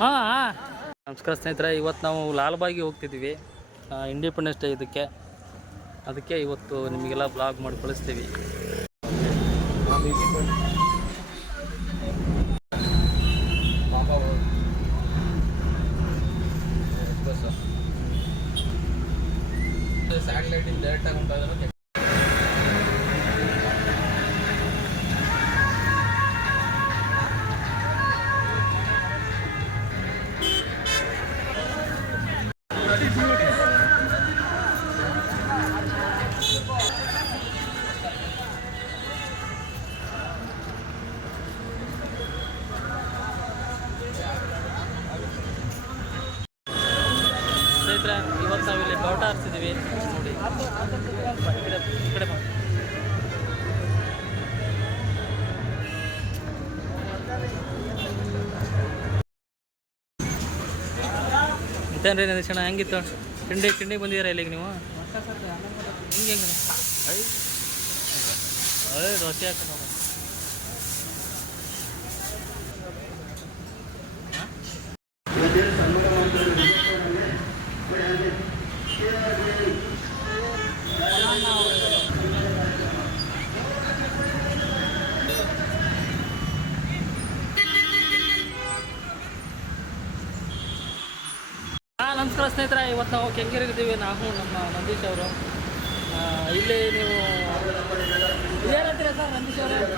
ಹಾಂ ಹಾಂ. ನಮಸ್ಕಾರ ಸ್ನೇಹಿತರೆ ಇವತ್ತು ನಾವು ಲಾಲ್ಬಾಗಿ ಹೋಗ್ತಿದ್ದೀವಿ. ಇಂಡಿಪೆಂಡೆನ್ಸ್ ಡೇ ಇದಕ್ಕೆ. ಅದಕ್ಕೆ ಇವತ್ತು ನಿಮಗೆಲ್ಲ ಬ್ಲಾಗ್ ಮಾಡಿ ಕಳಿಸ್ತೀವಿ. ಸ್ಯಾಟಲೈಟಿಂದ ಡೈರೆಕ್ಟಾಗಿ ಉಂಟಾದ್ರೆ ಬಾವುಟ ಹಾರಿಸಿದ್ದೀವಿ. ನೋಡಿ. ಈ ಕಡೆ ಕಡೆ ಮತ್ತೇನ್ರಿ ನಂದೀಶ್ ಹೆಂಗಿತ್ತು? ತಿಂಡಿ ತಿಂಡಿ ಬಂದಿದ್ದೀರಾ ಇಲ್ಲಿಗೆ ನೀವು? ಹಿಂಗೆ ಹೆಂಗೆ ಅದೇ ದೋಸೆ ಹಾಕ ನೋಡು ಹಾಂ ನಮಸ್ಕಾರ ಸ್ನೇಹಿತರ, ಇವತ್ತು ನಾವು ಕೆಂಗೇರಿಗಿದ್ದೀವಿ ನಾವು ನಮ್ಮ ನಂದೀಶ್ ಅವರು. ಇಲ್ಲಿ ನೀವು ಏನಂತೀರಾ ಸರ್ ನಂದೀಶ್ ಅವರು?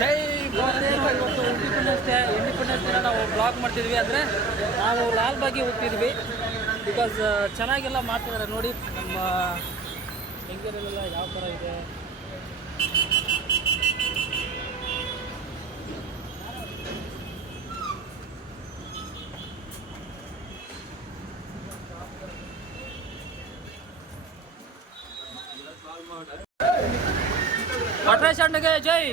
ಜೈ ಇವತ್ತು ಇಂಡಿಪೆಂಡೆನ್ಸ್ ಡೇ ಇಂಡಿಪೆಂಡೆನ್ಸ್ ಡೇನ ನಾವು ಬ್ಲಾಗ್ ಮಾಡ್ತಿದ್ವಿ. ಅಂದರೆ ನಾವು ಲಾಲ್ಬಾಗಿ ಹೋಗ್ತಿದ್ವಿ ಬಿಕಾಸ್ ಚೆನ್ನಾಗೆಲ್ಲ ಮಾಡ್ತಿದ್ದಾರೆ. ನೋಡಿ, ನಮ್ಮ ಕೆಂಗೇರಿಯಲ್ಲೆಲ್ಲ ಯಾವ ಥರ ಇದೆ? ಅಟ್ರೇಷನ್ಗೆ ಜೈ.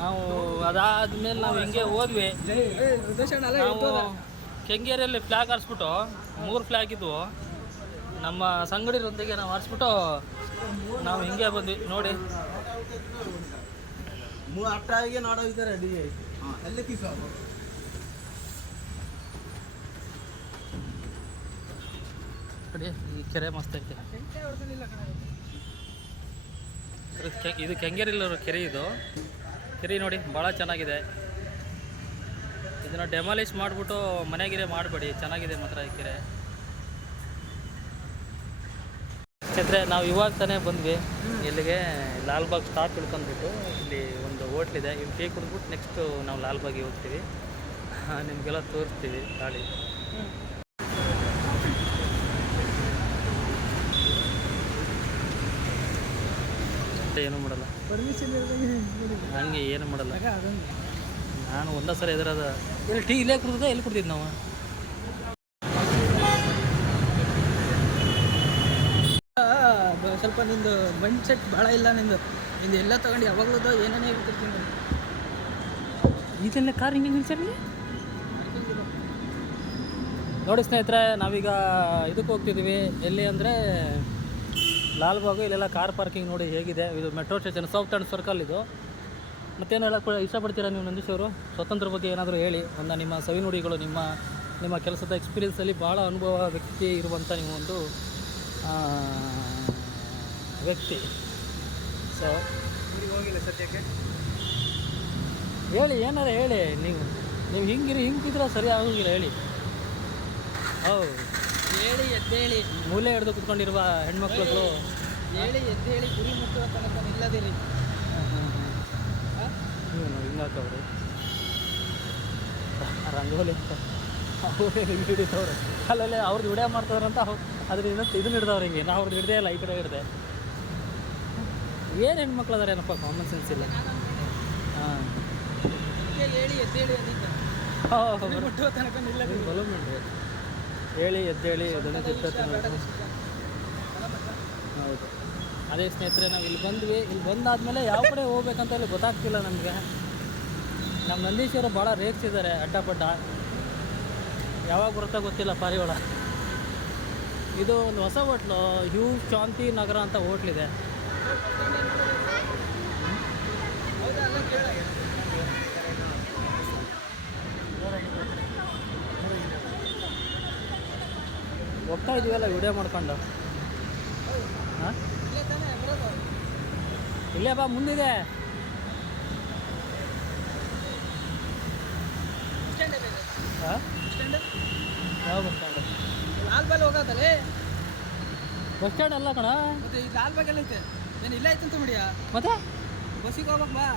ನಾವು ಅದಾದ್ಮೇಲೆ ನಾವು ಹಿಂಗೆ ಹೋದ್ವಿ. ನಾವು ಕೆಂಗೇರಿಯಲ್ಲಿ ಫ್ಲ್ಯಾಗ್ ಹಾರಿಸ್ಬಿಟ್ಟು, ಮೂರು ಫ್ಲ್ಯಾಗ್ ಇದ್ವು. ನಮ್ಮ ಸಂಗಡಿರೊಂದಿಗೆ ನಾವು ಹಾರಿಸ್ಬಿಟ್ಟು ನಾವು ಹಿಂಗೆ ಬಂದ್ವಿ. ನೋಡಿ. ಅಟ್ಟಾಗಿ ನೋಡೋಗಿದ್ದಾರೆ ಡಿ ಅಲ್ಲಿ ಕಿಸೋ ನೋಡಿ ಈ ಕೆರೆ ಮಸ್ತ್ ಐತೆ. ಇದು ಕೆಂಗೇರಿಲ್ಲ ಕೆರೆ ಇದು. ಕೆರೆ ನೋಡಿ ಭಾಳ ಚೆನ್ನಾಗಿದೆ. ಇದನ್ನು ಡೆಮಾಲಿಷ್ ಮಾಡಿಬಿಟ್ಟು ಮನೆಗಿರೆ ಮಾಡಬೇಡಿ, ಚೆನ್ನಾಗಿದೆ ಮಾತ್ರ ಈ ಕೆರೆ. ಛತ್ರೆ ನಾವು ಇವಾಗ ತಾನೇ ಬಂದ್ವಿ, ಇಲ್ಲಿಗೆ ಲಾಲ್ಬಾಗ್ ಸ್ಟಾಪ್ ಇಳ್ಕೊಂಡ್ಬಿಟ್ಟು ಇಲ್ಲಿ ಒಂದು ಹೋಟ್ಲಿದೆ ಇಲ್ಲಿ ಟೀ ಕುಡಿದ್ಬಿಟ್ಟು ನೆಕ್ಸ್ಟು ನಾವು ಲಾಲ್ಬಾಗಿಗೆ ಹೋಗ್ತೀವಿ. ನಿಮಗೆಲ್ಲ ತೋರಿಸ್ತೀವಿ ಗಾಳಿ. ಏನೂ ಮಾಡಲ್ಲ. ಪರ್ಮಿಷನ್ ಹಂಗೆ ಏನು ಮಾಡಲ್ಲ. ನಾನು ಒಂದೇ ಸಲ ಎದುರದ ಎಲ್ಲಿ ಟೀ ಇಲ್ಲೇ ಕುಡ್ದ ಎಲ್ಲಿ ಕುಡ್ದಿದ್ದು ನಾವು? ಸ್ವಲ್ಪ ನಿಂದು ಮೈಂಡ್ ಸೆಟ್ ಭಾಳ ಇಲ್ಲ ನಿಂದು. ನಿಂದು ಎಲ್ಲ ತಗೊಂಡು ಯಾವಾಗಲೂ ಏನೇನೇ ಹೇಳ್ತಿರ್ತೀನಿ ಇದೆಲ್ಲ ಕಾರ್ ಹಿಂಗೆ ನಿಲ್ಸಲ್ಲಿ ನೋಡಿ ಸ್ನೇಹಿತರೆ ನಾವೀಗ ಇದಕ್ಕೆ ಹೋಗ್ತಿದ್ದೀವಿ. ಎಲ್ಲಿ ಅಂದರೆ ಲಾಲ್ಬಾಗು ಇಲ್ಲೆಲ್ಲ ಕಾರ್ ಪಾರ್ಕಿಂಗ್ ನೋಡಿ ಹೇಗಿದೆ. ಇದು metro station south end circle ಇದು. ಮತ್ತೇನು ಹೇಳಕ್ಕೆ ಇಷ್ಟಪಡ್ತೀರಾ ನೀವು ನಂದೀಶ್ ಅವರು? ಸ್ವತಂತ್ರ ಬಗ್ಗೆ ಏನಾದರೂ ಹೇಳಿ. ಒಂದು ನಿಮ್ಮ ಸವಿನುಡಿಗಳು ನಿಮ್ಮ ನಿಮ್ಮ ಕೆಲಸದ ಎಕ್ಸ್ಪೀರಿಯನ್ಸಲ್ಲಿ ಭಾಳ ಅನುಭವ ವ್ಯಕ್ತಿ ಇರುವಂಥ ನೀವು ಒಂದು ವ್ಯಕ್ತಿ. ಸೊ ಹೋಗಿಲ್ಲ ಸದ್ಯಕ್ಕೆ? ಹೇಳಿ ಏನಾರ ಹೇಳಿ ನೀವು. ನೀವು ಹಿಂಗಿರಿ ಹಿಂಗಿದ್ರೆ ಸರಿ ಆಗೋಗಿಲ್ಲ ಹೇಳಿ. ಹೌದು. ಹೇಳಿ ಎದ್ದೇಳಿ. ಮೂಲೆ ಹಿಡಿದು ಕುತ್ಕೊಂಡಿರುವ ಹೆಣ್ಮಕ್ಳು ಹೇಳಿ ಎದ್ದೇಳಿ ಗುರಿ ಮುಟ್ಟುವ ತನಕ ನಿಲ್ಲದಿರಿ. ಹಿಂಗಾಕವ್ರಿ ರಂಗೋಲಿ ಅಂತ. ಅವರೇ ಹಿಂಗೆ ಹಿಡಿದವ್ರೆ ಅಲ್ಲಲ್ಲೇ ಅವ್ರದ್ದು ವಿಡಿಯೋ ಮಾಡ್ತಾರಂತ ಅವ್ರು ಅದರಿಂದ ಇದನ್ನ ಹಿಡ್ದವ್ರು ಹಿಂಗೆ. ನಾವು ಅವ್ರದ್ದು ಹಿಡ್ದೇ ಇಲ್ಲ ಈ ಕಡೆ ಹಿಡ್ದೆ. ಏನು ಹೆಣ್ಮಕ್ಳು ಅದಾರೆ ಏನಪ್ಪ ಕಾಮನ್ ಸೆನ್ಸ್ ಇಲ್ಲ. ಹಾಂ. ಹೇಳಿ ಎದ್ದೇಳಿ ಅಂದಿದ್ದ. ಹೇಳಿ, ಎದ್ದೇಳಿ ಅದನ್ನು ಹೌದು. ಅದೇ ಸ್ನೇಹಿತರೆ, ನಾವು ಇಲ್ಲಿ ಬಂದ್ವಿ. ಇಲ್ಲಿ ಬಂದಾದಮೇಲೆ ಯಾವ ಕಡೆ ಹೋಗ್ಬೇಕಂತ ಹೇಳಿ ಗೊತ್ತಾಗ್ತಿಲ್ಲ ನಮಗೆ. ನಮ್ಮ ನಂದೀಶ್ವರ ಭಾಳ ರೇಗ್ಸಿದ್ದಾರೆ, ಅಡ್ಡಪಡ್ಡ. ಯಾವಾಗ ಬರುತ್ತಾ ಗೊತ್ತಿಲ್ಲ ಪಾರಿವಾಳ ಇದು ಒಂದು ಹೊಸ ಹೋಟ್ಲು, ಹ್ಯೂ ಶಾಂತಿ ನಗರ ಅಂತ ಹೋಟ್ಲಿದೆ. ಹೌದಾ ಅಲ್ಲ ಕೇಳ ಹೋಗ್ತಾ ಇದೀವಲ್ಲ ವಿಡಿಯೋ ಮಾಡ್ಕೊಂಡು. ಹಾಂ? ಇಲ್ಲೇ ತಾನೇ ಬರೋದು ಇಲ್ಲೇ ಬಾ ಮುಂದಿದೆ. ಹಾಂ? ಯಾವ ಬಸ್ ಸ್ಟ್ಯಾಂಡ್? ಲಾಲ್ ಬಾಲ್ ಹೋಗೋದಲ್ಲೇ ಬಸ್ ಸ್ಟ್ಯಾಂಡ್ ಅಲ್ಲ ಕಣ. ಮತ್ತೆ ಈ ಲಾಲ್ ಬಾಗ್ ಎಲ್ಲ ಐತೆ. ಏನು ಇಲ್ಲ ಐತೆ ಅಂತ ಮಾಡಿಯಾ ಮತ್ತೆ? ಬಸ್ಸಿಗೆ ಹೋಗ್ಬೇಕು ಬಾ.